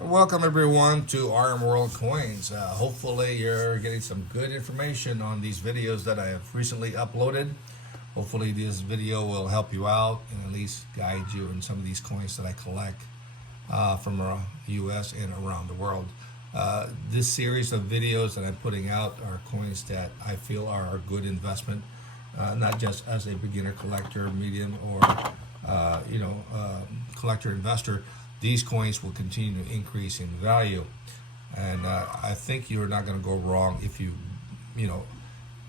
Welcome everyone to RMworldcoins. Hopefully you're getting some good information on these videos that I have recently uploaded. Hopefully this video will help you out and at least guide you in some of these coins that I collect from the US and around the world. This series of videos that I'm putting out are coins that I feel are a good investment, not just as a beginner collector, medium, or collector investor. These coins will continue to increase in value, and I think you're not going to go wrong if you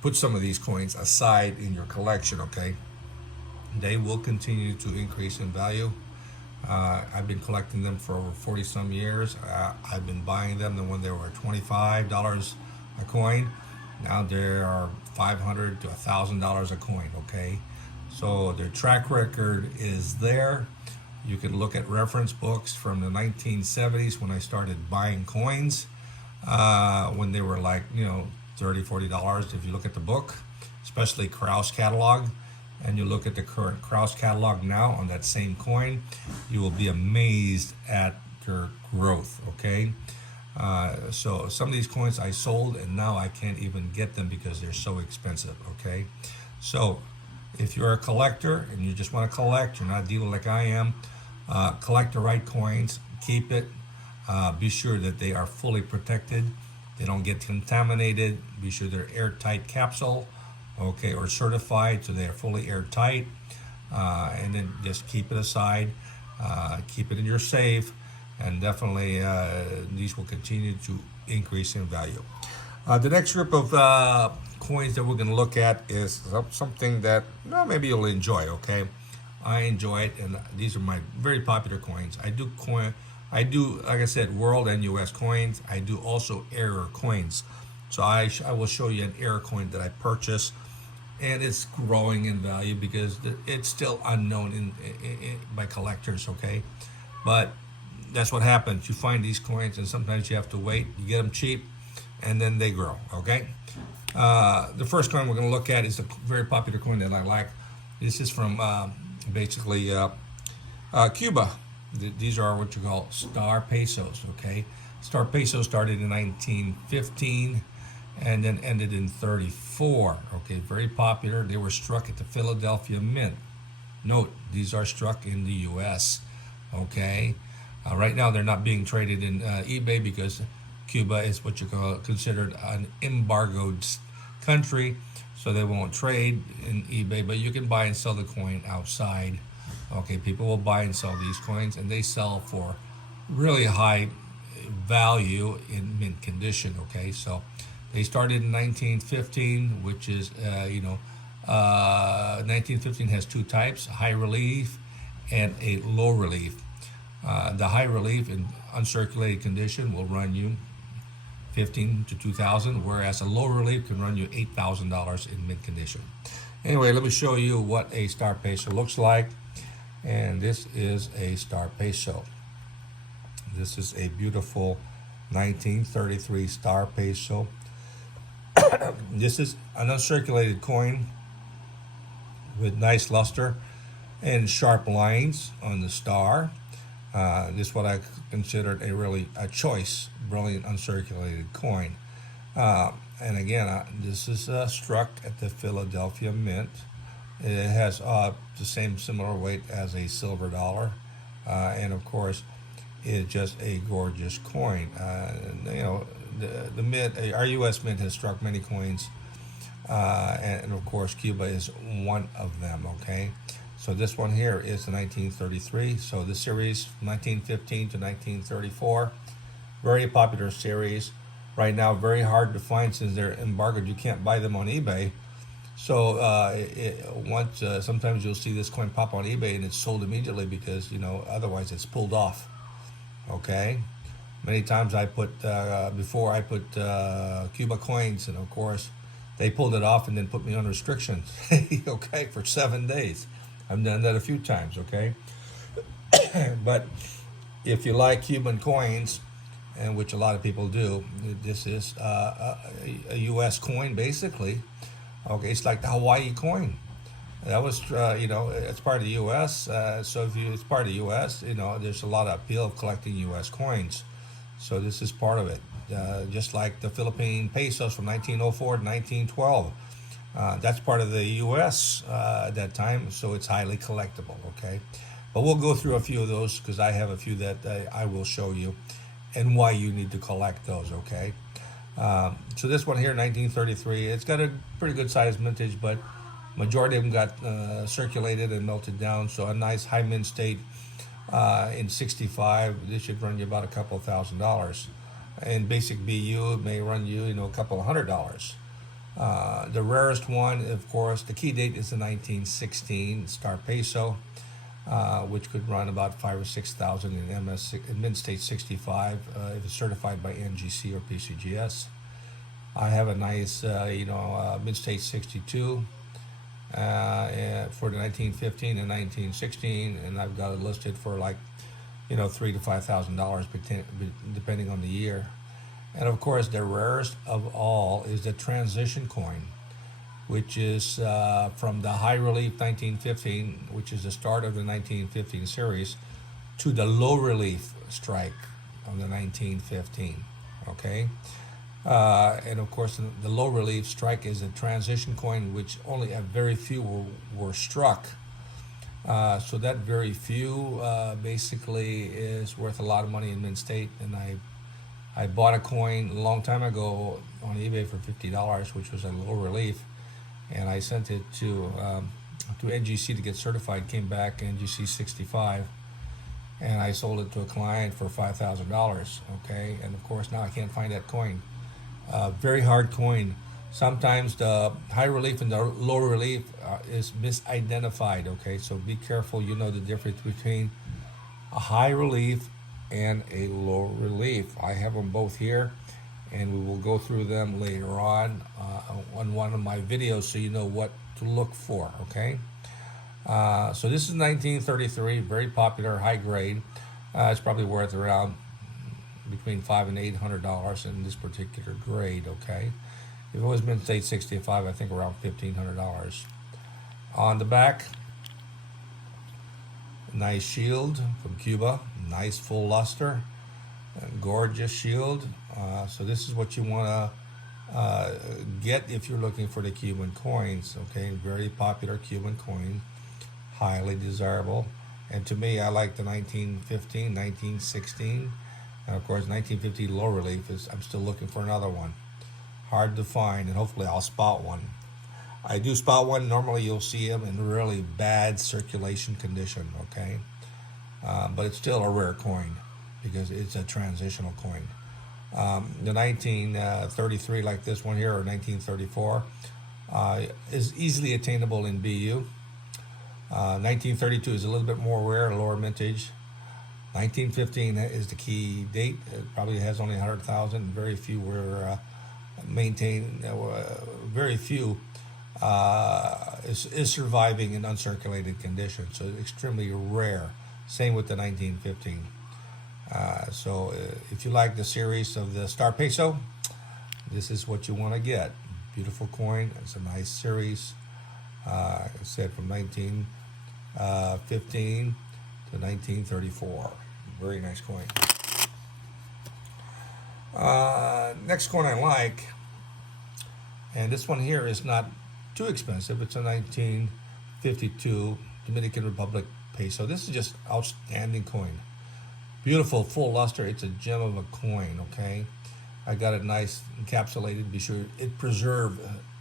put some of these coins aside in your collection. Okay, they will continue to increase in value. I've been collecting them for over 40 some years. I've been buying them when they were $25 a coin. Now they are $500 to $1,000 a coin. Okay, so their track record is there. You can look at reference books from the 1970s when I started buying coins, when they were like, $30, $40. If you look at the book, especially Kraus catalog, and you look at the current Kraus catalog now on that same coin, you will be amazed at their growth, okay? So some of these coins I sold and now I can't even get them because they're so expensive, okay? So if you're a collector and you just want to collect, you're not a dealer like I am, collect the right coins, keep it, be sure that they are fully protected, they don't get contaminated, be sure they're airtight capsule, okay, or certified so they are fully airtight, and then just keep it aside, keep it in your safe, and definitely these will continue to increase in value. The next group of coins that we're going to look at is something that maybe you'll enjoy. Okay, I enjoy it, and these are my very popular coins. I do like I said, world and US coins. I do also error coins. So I will show you an error coin that I purchased, and it's growing in value because it's still unknown by collectors. Okay, but that's what happens. You find these coins, and sometimes you have to wait. You get them cheap, and then they grow. Okay. The first coin we're going to look at is a very popular coin that I like. This is from basically Cuba. These are what you call star pesos. Okay, star pesos started in 1915 and then ended in 34. Okay, very popular. They were struck at the Philadelphia Mint. Note, these are struck in the U.S. Okay, right now they're not being traded in eBay because Cuba is what you call considered an embargoed country, so they won't trade in eBay, but you can buy and sell the coin outside. Okay, people will buy and sell these coins, and they sell for really high value in mint condition. Okay, so they started in 1915, which is 1915 has two types: high relief and a low relief. The high relief in uncirculated condition will run you $15 to $2,000, whereas a low relief can run you $8,000 in mint condition. Anyway, let me show you what a star peso looks like, and this is a star peso. This is a beautiful 1933 star peso. This is an uncirculated coin with nice luster and sharp lines on the star. This is what I considered a choice, brilliant uncirculated coin. And again, this is struck at the Philadelphia Mint. It has the same similar weight as a silver dollar, and of course, it's just a gorgeous coin. The Mint, our U.S. Mint has struck many coins, and of course, Cuba is one of them. Okay. So this one here is the 1933. So this series, 1915 to 1934, very popular series. Right now, very hard to find since they're embargoed. You can't buy them on eBay. So sometimes you'll see this coin pop on eBay and it's sold immediately because otherwise it's pulled off. Okay. Many times before I put Cuba coins, and of course they pulled it off and then put me on restrictions. Okay, for 7 days. I've done that a few times, okay? But if you like Cuban coins, and which a lot of people do, this is a U.S. coin, basically. Okay, it's like the Hawaii coin. That was, it's part of the U.S. So if it's part of the U.S., there's a lot of appeal of collecting U.S. coins. So this is part of it. Just like the Philippine pesos from 1904 to 1912. That's part of the U.S. At that time, so it's highly collectible, okay? But we'll go through a few of those because I have a few that I will show you and why you need to collect those, okay? So this one here, 1933, it's got a pretty good size mintage, but majority of them got circulated and melted down, so a nice high mint state in 65, this should run you about a couple $1,000. In basic BU, it may run you, a couple $100. The rarest one, of course, the key date is the 1916 Star Peso, which could run about 5,000 or 6,000 in mint state 65 if it's certified by NGC or PCGS. I have a nice, mint state 62 for the 1915 and 1916, and I've got it listed for like, $3,000 to $5,000 depending on the year. And of course, the rarest of all is the transition coin, which is from the high relief 1915, which is the start of the 1915 series, to the low relief strike of the 1915. Okay, and of course, the low relief strike is a transition coin, which only a very few were struck. So that very few basically is worth a lot of money in mint state, and I bought a coin a long time ago on eBay for $50, which was a low relief, and I sent it to NGC to get certified. Came back NGC 65, and I sold it to a client for $5,000. Okay, and of course now I can't find that coin. Very hard coin. Sometimes the high relief and the low relief is misidentified. Okay, so be careful. You know the difference between a high relief and a low relief. I have them both here, and we will go through them later on one of my videos, so you know what to look for. Okay, so this is 1933, very popular, high grade. It's probably worth around between $500 and $800 in this particular grade. Okay, if it was mint state 65, I think around $1,500. On the back, nice shield from Cuba, nice full luster, gorgeous shield. So this is what you want to get if you're looking for the Cuban coins. Okay, very popular Cuban coin, highly desirable. And to me, I like the 1915, 1916, and of course 1950 low relief is. I'm still looking for another one. Hard to find, and hopefully I'll spot one. I do spot one. Normally you'll see them in really bad circulation condition, okay? But it's still a rare coin because it's a transitional coin. The 1933, like this one here, or 1934, is easily attainable in BU. 1932 is a little bit more rare, lower mintage. 1915 is the key date. It probably has only 100,000. Very few were maintained. Very few is surviving in uncirculated condition, so extremely rare. Same with the 1915. So if you like the series of the Star Peso, this is what you want to get. Beautiful coin. It's a nice series. I said from 1915 to 1934. Very nice coin. Next coin I like, and this one here is not too expensive. It's a 1952 Dominican Republic peso. This is just outstanding coin. Beautiful full luster. It's a gem of a coin. Okay, I got it nice encapsulated. Be sure it preserve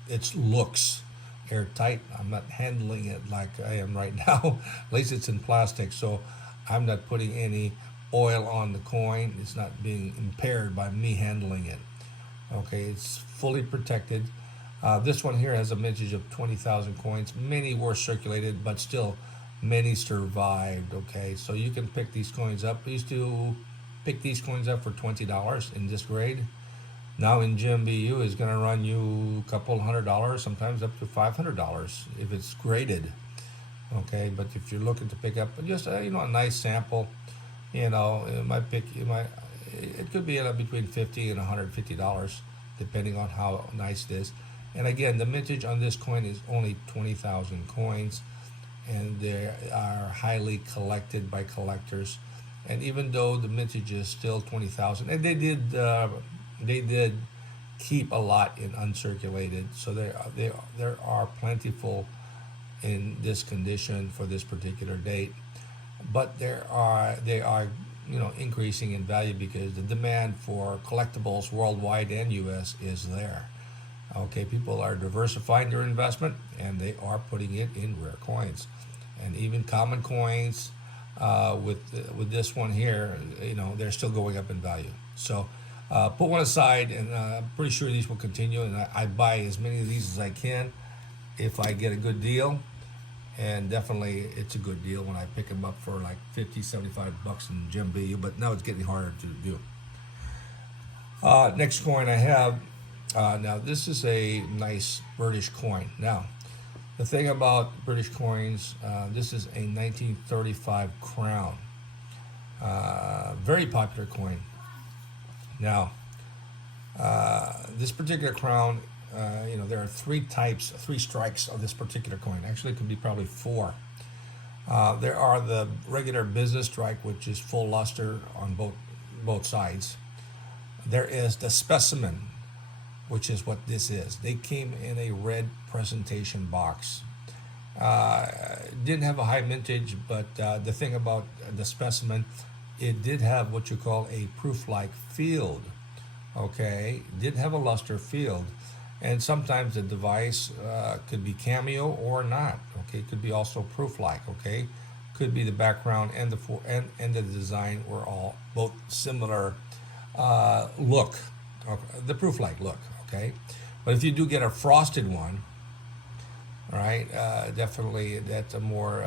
its looks airtight. I'm not handling it like I am right now. At least it's in plastic, so I'm not putting any oil on the coin. It's not being impaired by me handling it. Okay, it's fully protected. This one here has a mintage of 20,000 coins. Many were circulated, but still many survived. Okay, so you can pick these coins up. I used to pick these coins up for $20 in this grade. Now in GMBU is going to run you a couple $100, sometimes up to $500 if it's graded. Okay, but if you're looking to pick up just a nice sample, it could be between $50 and $150 depending on how nice it is. And again, the mintage on this coin is only 20,000 coins, and they are highly collected by collectors. And even though the mintage is still 20,000, and they did keep a lot in uncirculated, so there are plentiful in this condition for this particular date, but they are increasing in value because the demand for collectibles worldwide and U.S. is there. Okay, people are diversifying their investment and they are putting it in rare coins, and even common coins. With this one here, they're still going up in value. So put one aside, and I'm pretty sure these will continue. And I buy as many of these as I can if I get a good deal. And definitely, it's a good deal when I pick them up for like 50, 75 bucks in Gem value. But now it's getting harder to do. Next coin I have. Now this is a nice British coin. Now, the thing about British coins, this is a 1935 crown. Very popular coin. Now, this particular crown, there are three strikes of this particular coin. Actually, it could be probably four. There are the regular business strike, which is full luster on both sides. There is the specimen, which is what this is. They came in a red presentation box. Didn't have a high mintage, but the thing about the specimen, it did have what you call a proof-like field. Okay, didn't have a luster field, and sometimes the device could be cameo or not. Okay, could be also proof-like. Okay, could be the background and the design were all both similar look, the proof-like look. Okay, but if you do get a frosted one, all right, definitely that's a more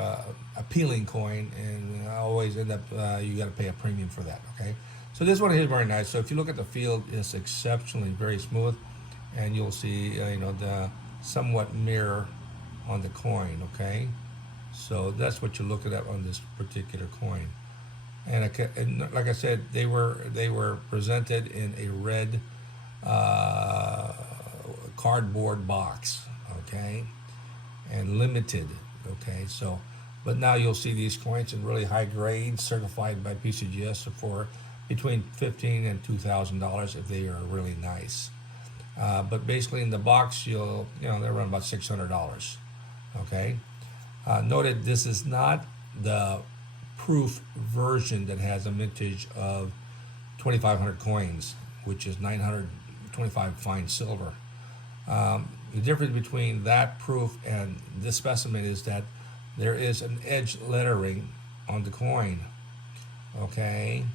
appealing coin, and always end up you got to pay a premium for that. Okay, so this one here is very nice. So if you look at the field, it's exceptionally very smooth, and you'll see the somewhat mirror on the coin. Okay, so that's what you're looking at on this particular coin, and like I said, they were presented in a red cardboard box, okay, and limited, okay. So, but now you'll see these coins in really high grade, certified by PCGS for between $15 and $2,000 if they are really nice. But basically in the box, they're around about $600, okay. Noted this is not the proof version that has a mintage of 2,500 coins, which is 925 fine silver. The difference between that proof and this specimen is that there is an edge lettering on the coin. Okay,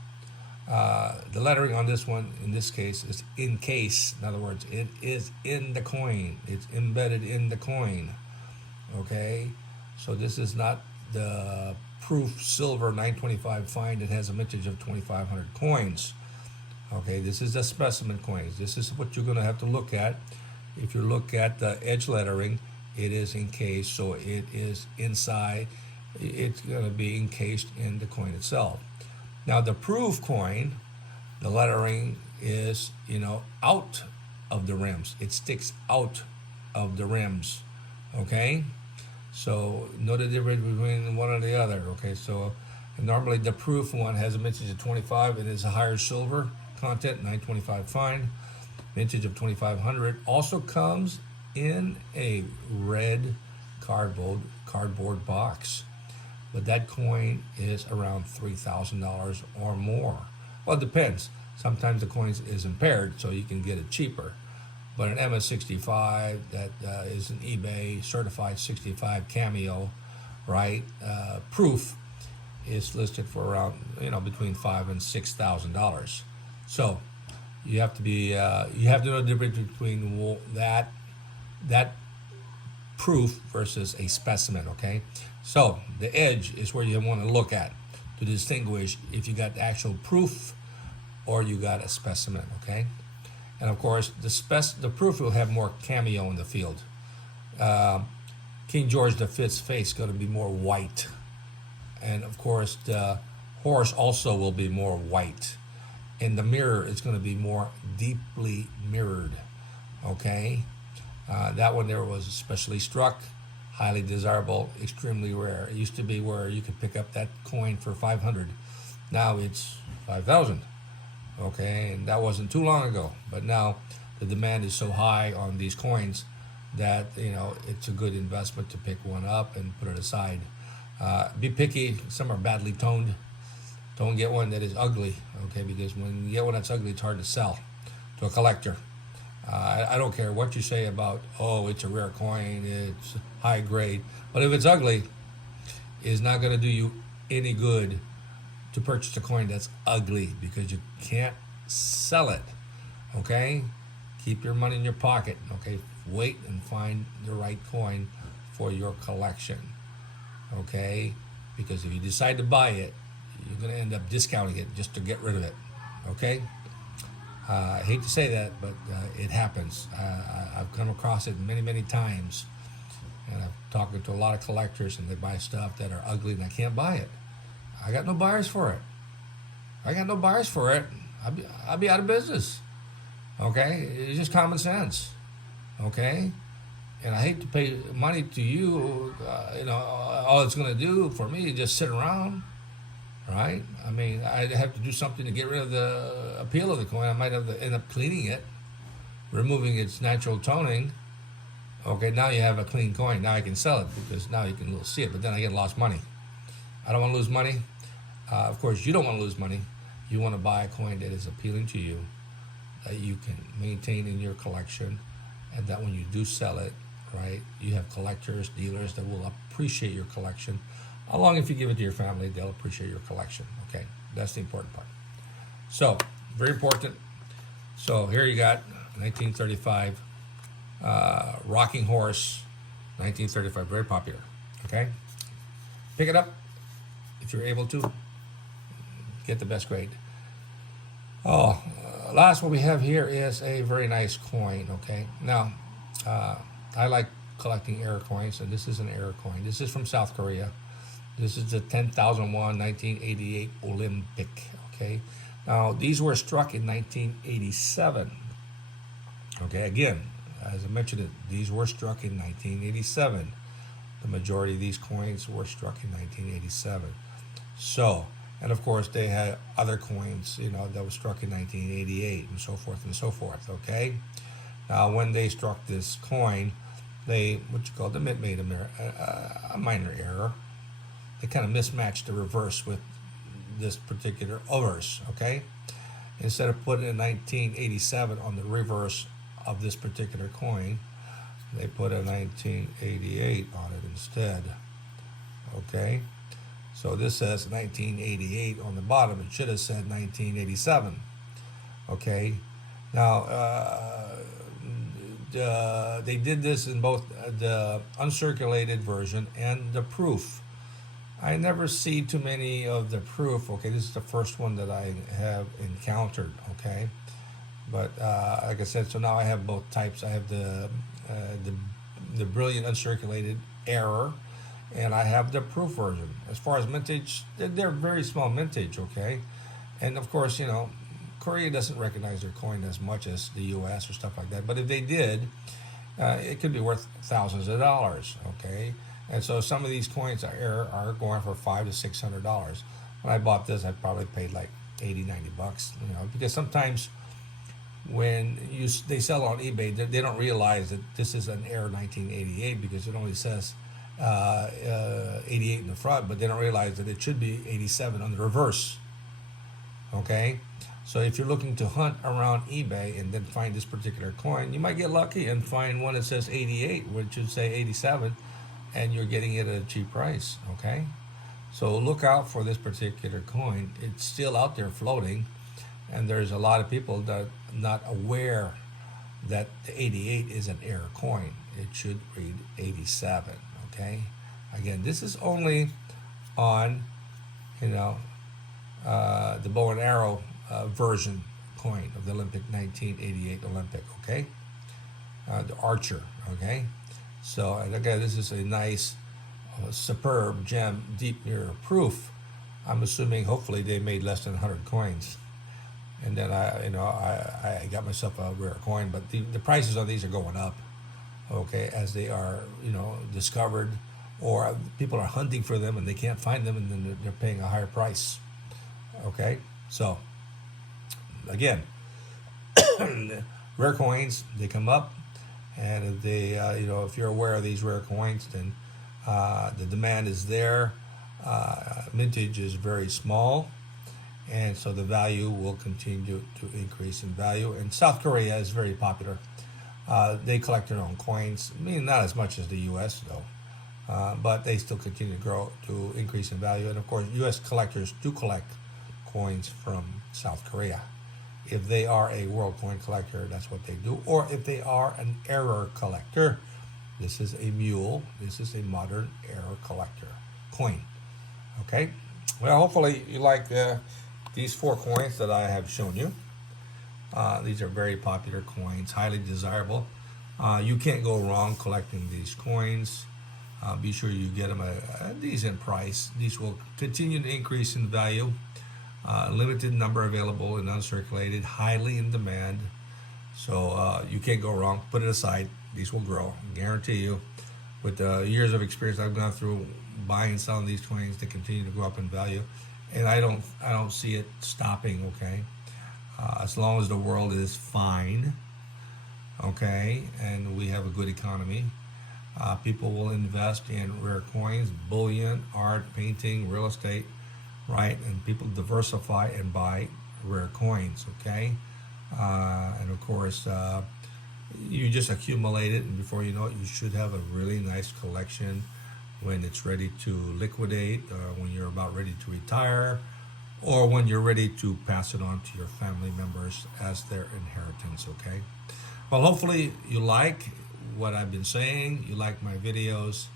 the lettering on this one, in this case, is encased. In other words, it is in the coin. It's embedded in the coin. Okay, so this is not the proof silver 925 fine that has a mintage of 2,500 coins. Okay, this is the specimen coins. This is what you're going to have to look at. If you look at the edge lettering, it is encased, so it is inside. It's going to be encased in the coin itself. Now, the proof coin, the lettering is, out of the rims. It sticks out of the rims. Okay, so know the difference between one and the other. Okay, so normally the proof one has a mintage of 25 and is a higher silver content, 925 fine, mintage of 2,500. Also comes in a red cardboard box, but that coin is around $3,000 or more. Well, it depends. Sometimes the coin is impaired, so you can get it cheaper. But an MS65 that is an eBay certified 65 cameo, right? Proof is listed for around between $5,000 and $6,000. So you have to be you have to know the difference between that proof versus a specimen. Okay, so the edge is where you want to look at to distinguish if you got the actual proof or you got a specimen. Okay, and of course the proof will have more cameo in the field. King George V's face is going to be more white, and of course the horse also will be more white. And the mirror is going to be more deeply mirrored. Okay, that one there was specially struck, highly desirable, extremely rare. It used to be where you could pick up that coin for 500, Now it's 5,000. Okay, and that wasn't too long ago. But now the demand is so high on these coins that it's a good investment to pick one up and put it aside. Be picky. Some are badly toned. Don't get one that is ugly. Okay, because when you get one that's ugly, it's hard to sell to a collector. I don't care what you say about, oh, it's a rare coin, it's high grade, but if it's ugly, it's not going to do you any good to purchase a coin that's ugly, because you can't sell it. Okay, keep your money in your pocket. Okay, wait and find the right coin for your collection. Okay, because if you decide to buy it, you're going to end up discounting it just to get rid of it. Okay. I hate to say that, but it happens. I've come across it many, many times, and I've talked to a lot of collectors, and they buy stuff that are ugly, and I can't buy it. I got no buyers for it. I'll be out of business. Okay, it's just common sense. Okay, and I hate to pay money to you. All it's going to do for me is just sit around. Right? I mean, I'd have to do something to get rid of the appeal of the coin. I might have to end up cleaning it, removing its natural toning. Okay, now you have a clean coin. Now I can sell it because now you can see it. But then I get lost money. I don't want to lose money. Of course, you don't want to lose money. You want to buy a coin that is appealing to you, that you can maintain in your collection, and that when you do sell it, right, you have collectors, dealers that will appreciate your collection. Along, if you give it to your family, they'll appreciate your collection. Okay, that's the important part. So, very important. So here you got 1935 Rocking Horse, 1935, very popular. Okay, pick it up if you're able to. Get the best grade. Oh, last one we have here is a very nice coin. Okay, now I like collecting error coins, and this is an error coin. This is from South Korea. This is the 10,000 won 1988 Olympic. Okay, now these were struck in 1987. Okay, again, as I mentioned, these were struck in 1987. The majority of these coins were struck in 1987. So, and of course, they had other coins, that were struck in 1988 and so forth and so forth. Okay, now when they struck this coin, they made a minor error. They kind of mismatched the reverse with this particular reverse, okay? Instead of putting a 1987 on the reverse of this particular coin, they put a 1988 on it instead, okay? So this says 1988 on the bottom. It should have said 1987, okay? Now, they did this in both the uncirculated version and the proof. I never see too many of the proof. Okay, this is the first one that I have encountered. Okay, but like I said, so now I have both types. I have the brilliant uncirculated error, and I have the proof version. As far as mintage, they're very small mintage. Okay, and of course, Korea doesn't recognize their coin as much as the U.S. or stuff like that. But if they did, it could be worth thousands of dollars. Okay. And so some of these coins are going for $500 to $600. When I bought this, I probably paid like $80, $90, because sometimes when they sell on eBay, they don't realize that this is an Air 1988 because it only says 88 in the front, but they don't realize that it should be 87 on the reverse. Okay, so if you're looking to hunt around eBay and then find this particular coin, you might get lucky and find one that says 88, which should say 87. And you're getting it at a cheap price, okay? So look out for this particular coin. It's still out there floating, and there's a lot of people that are not aware that the 88 is an error coin. It should read 87, okay? Again, this is only on, the bow and arrow version coin of the Olympic 1988 Olympic, okay? The Archer, okay? So, and again, this is a nice, superb gem, deep mirror proof. I'm assuming, hopefully, they made less than 100 coins, and then I got myself a rare coin. But the prices on these are going up, okay, as they are discovered, or people are hunting for them and they can't find them, and then they're paying a higher price. Okay, so again, rare coins, they come up, and if they, if you're aware of these rare coins, then the demand is there. Mintage is very small, and so the value will continue to increase in value. And South Korea is very popular. They collect their own coins. I mean, not as much as the U.S. though, but they still continue to grow, to increase in value. And of course, U.S. collectors do collect coins from South Korea. If they are a world coin collector, that's what they do. Or if they are an error collector, this is a mule. This is a modern error collector coin. Okay. Well, hopefully you like these 4 coins that I have shown you. These are very popular coins, highly desirable. You can't go wrong collecting these coins. Be sure you get them at a decent price. These will continue to increase in value. Limited number available and uncirculated, highly in demand. So you can't go wrong. Put it aside. These will grow. I guarantee you. With the years of experience I've gone through buying and selling these coins, they continue to go up in value, and I don't see it stopping. Okay, as long as the world is fine. Okay, and we have a good economy. People will invest in rare coins, bullion, art, painting, real estate, right? And people diversify and buy rare coins, okay? And of course, you just accumulate it, and before you know it, you should have a really nice collection when it's ready to liquidate, when you're about ready to retire, or when you're ready to pass it on to your family members as their inheritance, okay? Well, hopefully you like what I've been saying. You like my videos.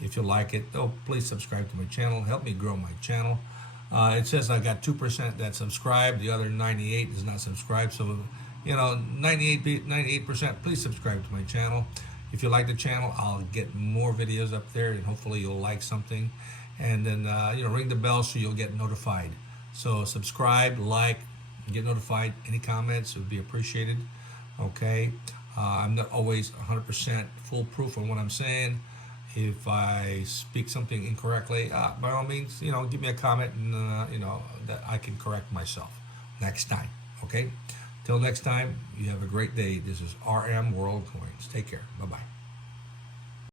If you like it, please subscribe to my channel. Help me grow my channel. It says I got 2% that subscribed. The other 98 is not subscribed. So, 98%, please subscribe to my channel. If you like the channel, I'll get more videos up there, and hopefully you'll like something. And then, ring the bell so you'll get notified. So subscribe, like, get notified. Any comments would be appreciated. Okay. I'm not always 100% foolproof on what I'm saying. If I speak something incorrectly, by all means, give me a comment, and that I can correct myself next time. Okay. Till next time, you have a great day. This is RM World Coins. Take care. Bye bye.